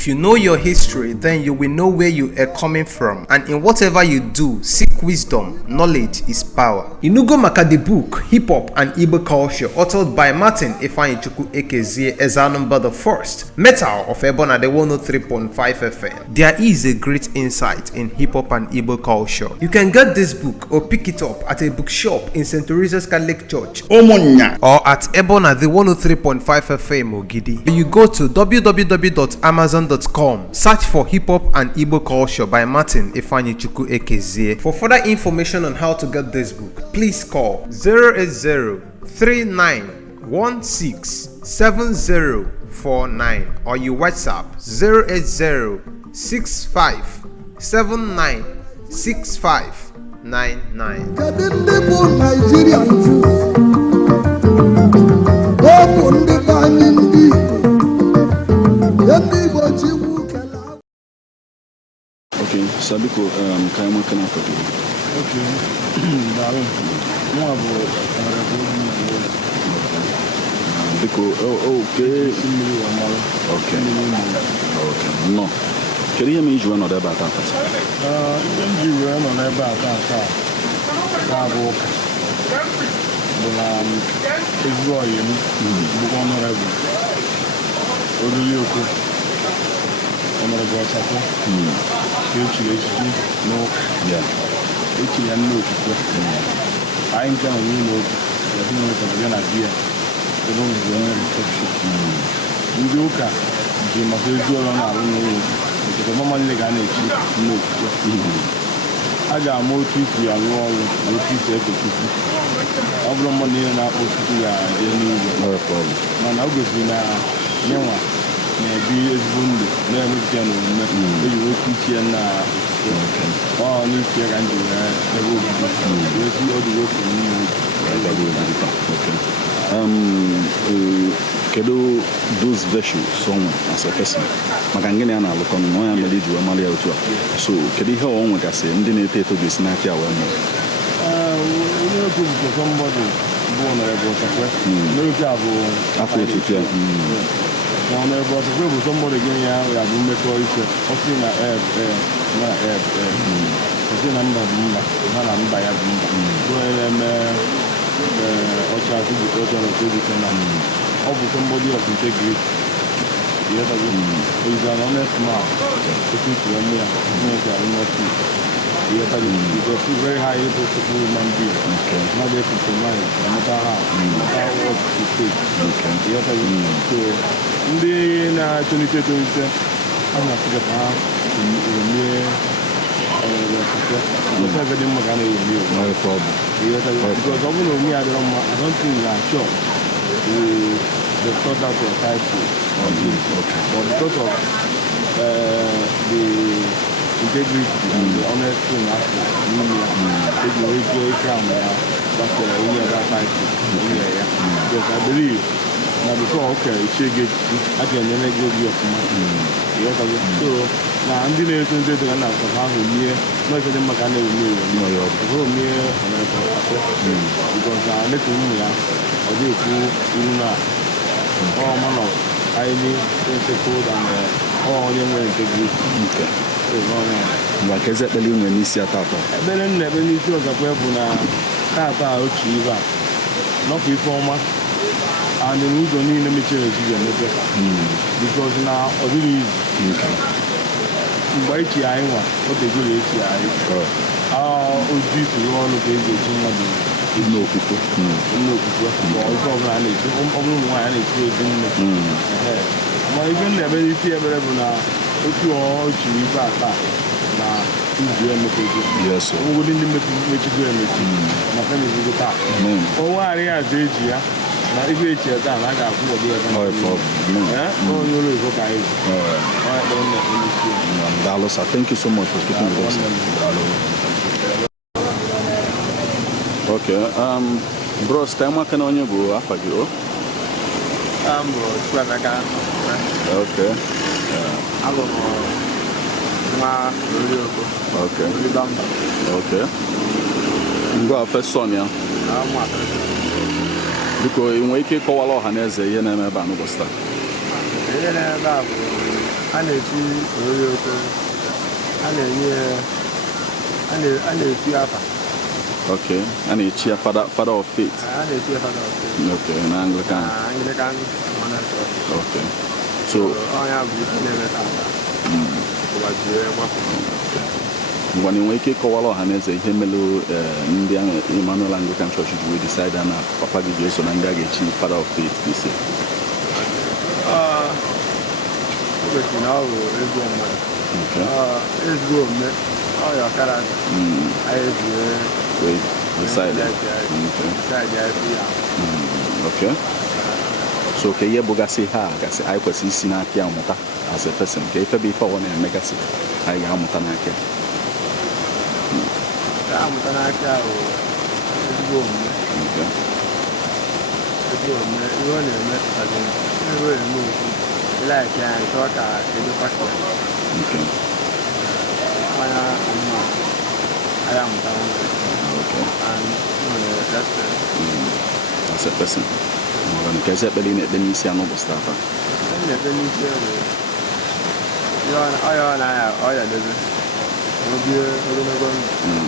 If you know your history, then you will know where you are coming from. And in whatever you do, seek wisdom. Knowledge is power. Inugo maka the book, Hip Hop and Igbo Culture, authored by Martin Ifeanyichukwu Ekezie Ezanumba the First, Metal of Ebona the 103.5 FM. There is a great insight in hip hop and Igbo culture. You can get this book or pick it up at a bookshop in St. Teresa's Catholic Church, Omonya, or at Ebona the 103.5 FM Ogidi. You go to www.amazon.com, search for Hip Hop and Igbo Culture by Martin Ifeanyichukwu Ekezie. For further information on how to get this book, please call 080-3916-7049 or you WhatsApp 080-6579-6599. Okay, Sabiko, Kayama can offer you. Okay, darling, more about Because, okay. Okay. No. Can you mean you are not about that? You were not about that. It's Royal, Honorable Hon Osakwe, no, yeah, actually, I know I ain't going to know the thing with the idea. The long reception. In Joka, you must do on our own. The moment they can no. I got more trees we are wrong with this everything. Of the money and our OCP are no problem. Man, obviously now. Maybe it's wounded, never general, you will teach and all new care and do that. Will see all the work from you. Those virtues, someone as a person. Magangani and I'll come on and lead you a Malia. So, can you hear on what I say? And then you take to this night. Somebody born a no job after you. Hon Osakwe was somebody getting out of the metro. What's in my air? What's in number? Not by a somebody of integrity. The other is an honest man. The other is very high able to do human being. Not there to mind, no matter how what to take. The other is in the 22, I'm not to get half because of me, I don't think I'm sure the thought out of title but because of the integrity and the honesty and that's only other title. Because I believe now before she get I can never give you so now I'm dealing with the and half a year, not in the mechanic because I let me or do all man of highly sensible and all young integrity. Like I said, the young when you see a tata. Then never need to Tata Ochiva, not before and the rules on in the material because now really by Chiawa, what they do is how would you to run against the no people, no people, even never see ever now. If you are now, yes, within the my friend is with that. Oh, I are now, if you check down, I got food here. Dallas, thank you so much for speaking with us. Okay, bros, time can on you go after you. Okay. Okay. You go first Sonia. Because in Wake Kowalo Hanese, you never ban over stuff. a na-esi oriri oke a na-enye a na-esi afa. Okay, a na-echi ya father of faith. A na-esi father of faith. Okay, na Anglican. Anglican monastery. Okay, so onye bụ isi na-eme ka ngwa na-enwe ike ịkọwara ọha na eze ihe melu ndị Emmanuel Anglican Church ji wee decide na papa gị ga-eso na ndị a ga-echi father of faith ise. Ụbọchị na ọ bụ ezigbo mmadụ. Ezigbo omume ọ ya ọkara anyị ji decide. Okay. So ka ihe bụgasị ha gasị anyị kwesịrị isi n'aka ya amụta as a person ka ife bụ ife ọ na-emegasị anyị ga-amụta n'aka ya amụta n'aka ya bụ ezigbo omume ezigbo omume ihe ọ na-eme ebe ọ na-eme okwu ilaiki anyị chọọ ka edokwa ya mmanya mma anyị amụta as a person nke ezi ekpere na-ekpe n'isi anụ bụ stafa na-ekpe n'isi ọya na-aya ọya debe obi ogologo ndụ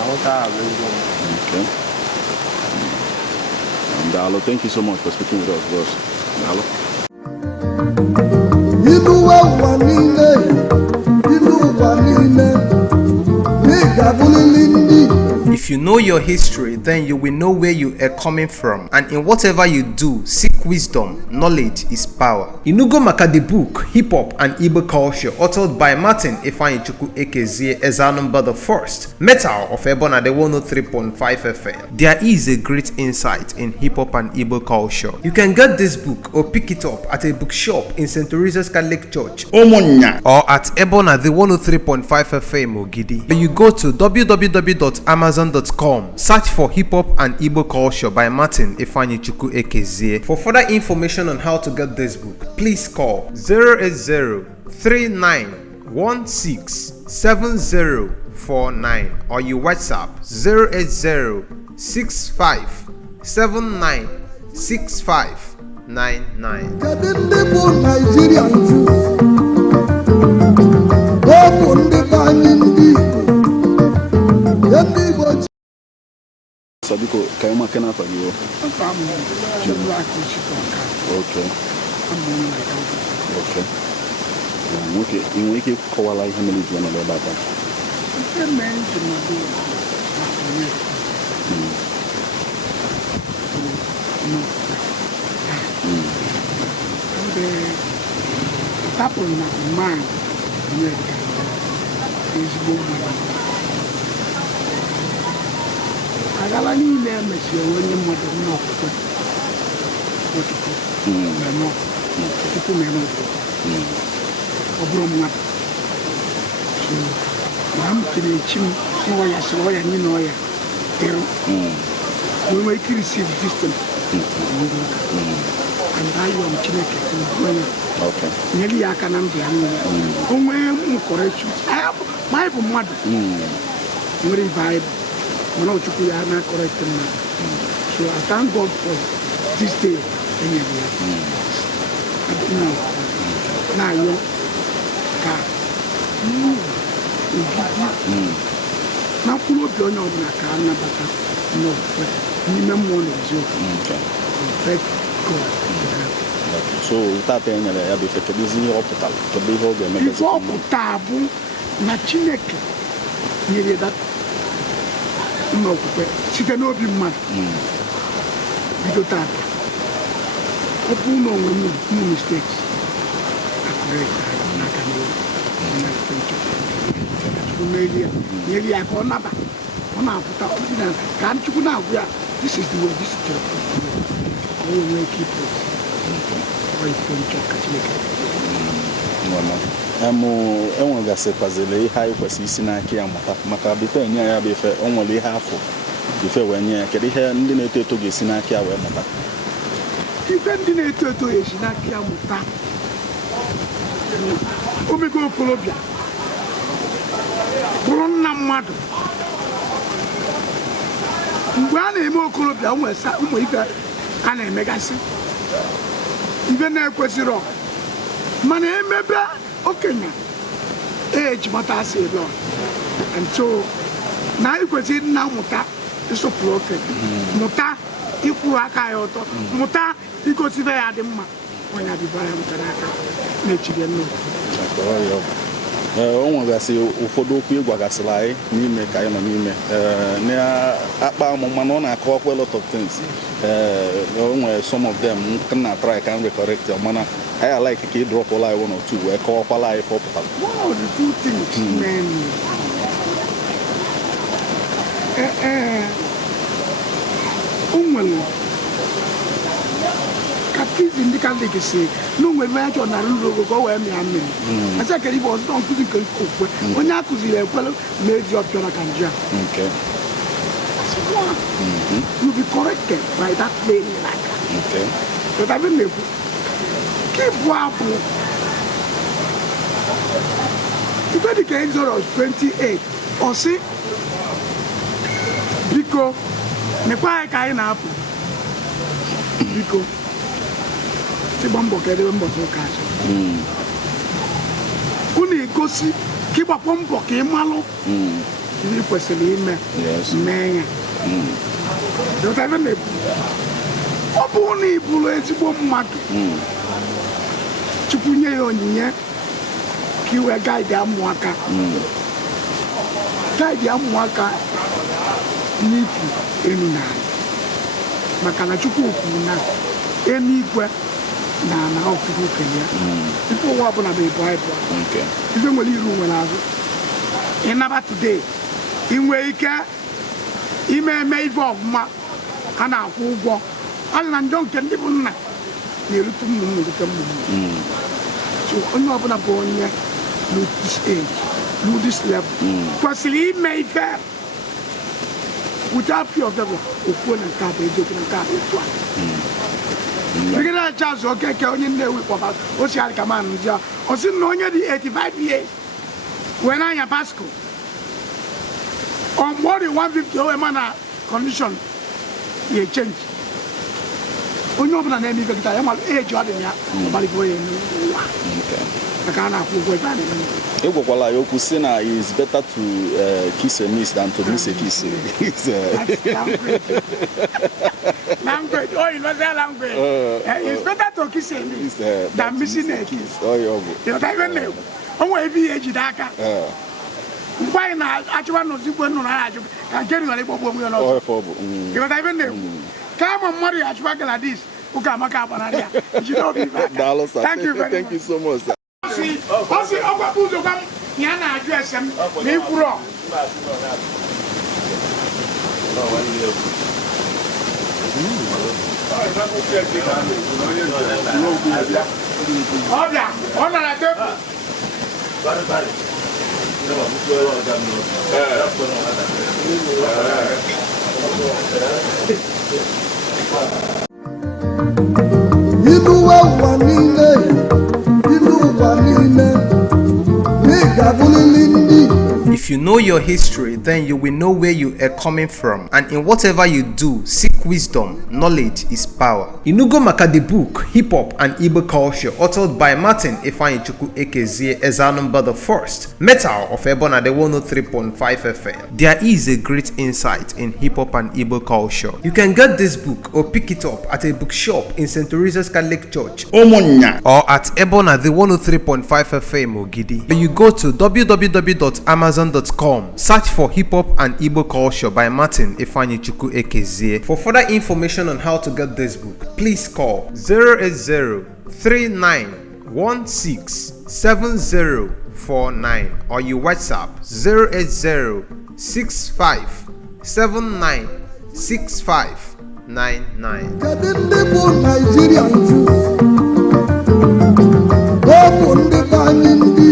ahụta ahụ ezigbo okay. Dalo, thank you so much for speaking with us, boss. Dalo. If you know your history, then you will know where you are coming from, and in whatever you do, seek wisdom. Knowledge is power. Inugo Maka the book, Hip Hop and Igbo Culture, authored by Martin Ifeanyichukwu Ekezie Ezanumba the First, Metal of Ebona the 103.5 FM. There is a great insight in hip hop and Igbo culture. You can get this book or pick it up at a bookshop in St. Teresa's Catholic Church, Omonya, or at Ebona the 103.5 FM Ogidi. You go to www.amazon.com, search for Hip Hop and Igbo Culture by Martin Ifeanyichukwu Ekezie. For further information on how to get this book, please call 080-3916-7049 or you WhatsApp 080-6579-6599. Sabiko, can you make an offer? Okay. Okay. Okay. In which Kowala Hamilton is one of the battle. Agala niile emechiri onye mmadụ n'ọkụkọ tupu mere ọ bụrụ mmadụ ma m kere echi m n'ọya sịrị ọya nye na ọya dịrụ nwee ike receive distance and ayọ m Chineke onye nyere ya aka na ndụ ya nwere o nwee mkọrọ echu Baịbụl mmadụ nwere Baịbụl. So I thank God for this day. Now you can now pull up your nose and I no, thank God. So that thing I have to be hospital to be hold them. Before Tabu, Machineke, near that. No, site n'obi mmadụ bido tata ọ bụ na onwe m mistakes nyere ya ka ọ naba ọ na-apụta ka Chukwu na-agwụ ya this is the way, this is the way we keep it enwegasịkwazịla ihe anyị kwesịrị isi n'aka ya mụta maka bifo enye ya bụ ife o nwere ihe afọ ife wee nye ya kedu ihe ndị na-eto eto ga-esi n'aka ya wee mụta ife ndị na-eto eto ga-esi n'aka ya mụta omego okorobịa bụrụ nna mmadụ mgbe a na-eme okorobịa ụmụ ife a na-emegasị ife na-ekwesịrị mana emebe okenye age matters a lot, and so now you can see now muta is so broken. Muta ikwu aka ya ọtọ muta ikosibe ya dị mma onye adịba ya mụtara n'echide nnukwu. O nwegasị ụfọdụ okwu ịgwagasịla anyị n'ime ka anyị nọ n'ime na-akpa amụma na ọ na-akọwakwa a lot of things. O nwere some of them na try can recorrect ya mana I like ka ị drop all one or two wee kọwakwala anyị fọpụtara. One of the two things men catechism the Catholic say no we were to na rulo go we me amen. I say keri boss don kuzi kan ko onya kuzi le kwalo made your pure kanja. Okay. You be corrected by that lady like that. Okay. But I mean keep up. You go to Exodus 28 or see because nekwa ka ị na-apụ biko tigba mbọ ka edebe mbọ ụka azụ unu egosi ka ịgbapụ mbọ ka ị malụ ihe kwesịrị ime mee ya ọ bụ na ịbụrụ ezigbo mmadụ Chukwu nye ya onyinye ka iwe gaịdị ụmụaka n'ifu enu n'ala maka na Chukwu kwuru na eluigwe na ala ọkụkụ okenye ife ụwa ọbụla bụ ịbụ ife nwere iru nwere azụ ịnaba today inwe ike ime ife ọfụma a na-akwụ ụgwọ a na njọ nke ndị bụ nna na-erute mmụmụ erute mmụmụ so onye ọbụla bụ onye this level kwesịrị ime ife without fear of devil, Okuna Cat, a joke and cat is one. We're going to charge okay, only know about Ocean Command, or seen only the 85 years when I am Pasco. On more than 150 over manner condition, you change. Only open an enemy, I am age or the body boy. I can't have Egokwala yoku sena is better to kiss a miss than to miss a kiss. Language. Oh, you know that language. It's better to kiss a miss than missing a kiss. Oh, you know that even oh, every age daka. Why not? Actually, no super no. I can get you a little bit more. You know that even come on, Mary. Actually, like this. You know me. Thank you very much. Thank you so much. Osi ogba buzo kam ya na address am ni kuro Oda ona la te If you know your history, then you will know where you are coming from, and in whatever you do, seek wisdom. Knowledge is power. Inugo Maka the book, Hip Hop and Igbo Culture, authored by Martin Ifeanyichukwu Ekezie Ezanumba the First, Metal of Ebona the 103.5 FM. There is a great insight in hip hop and Igbo culture. You can get this book or pick it up at a bookshop in St. Teresa's Catholic Church, Omonya, or at Ebona the 103.5 FM Ogidi. You go to www.amazon.com, search for Hip Hop and Igbo Culture by Martin Ifeanyichukwu Ekezie. For further information on how to get this book, please call 080-3916-7049 or you WhatsApp 080-6579-6599.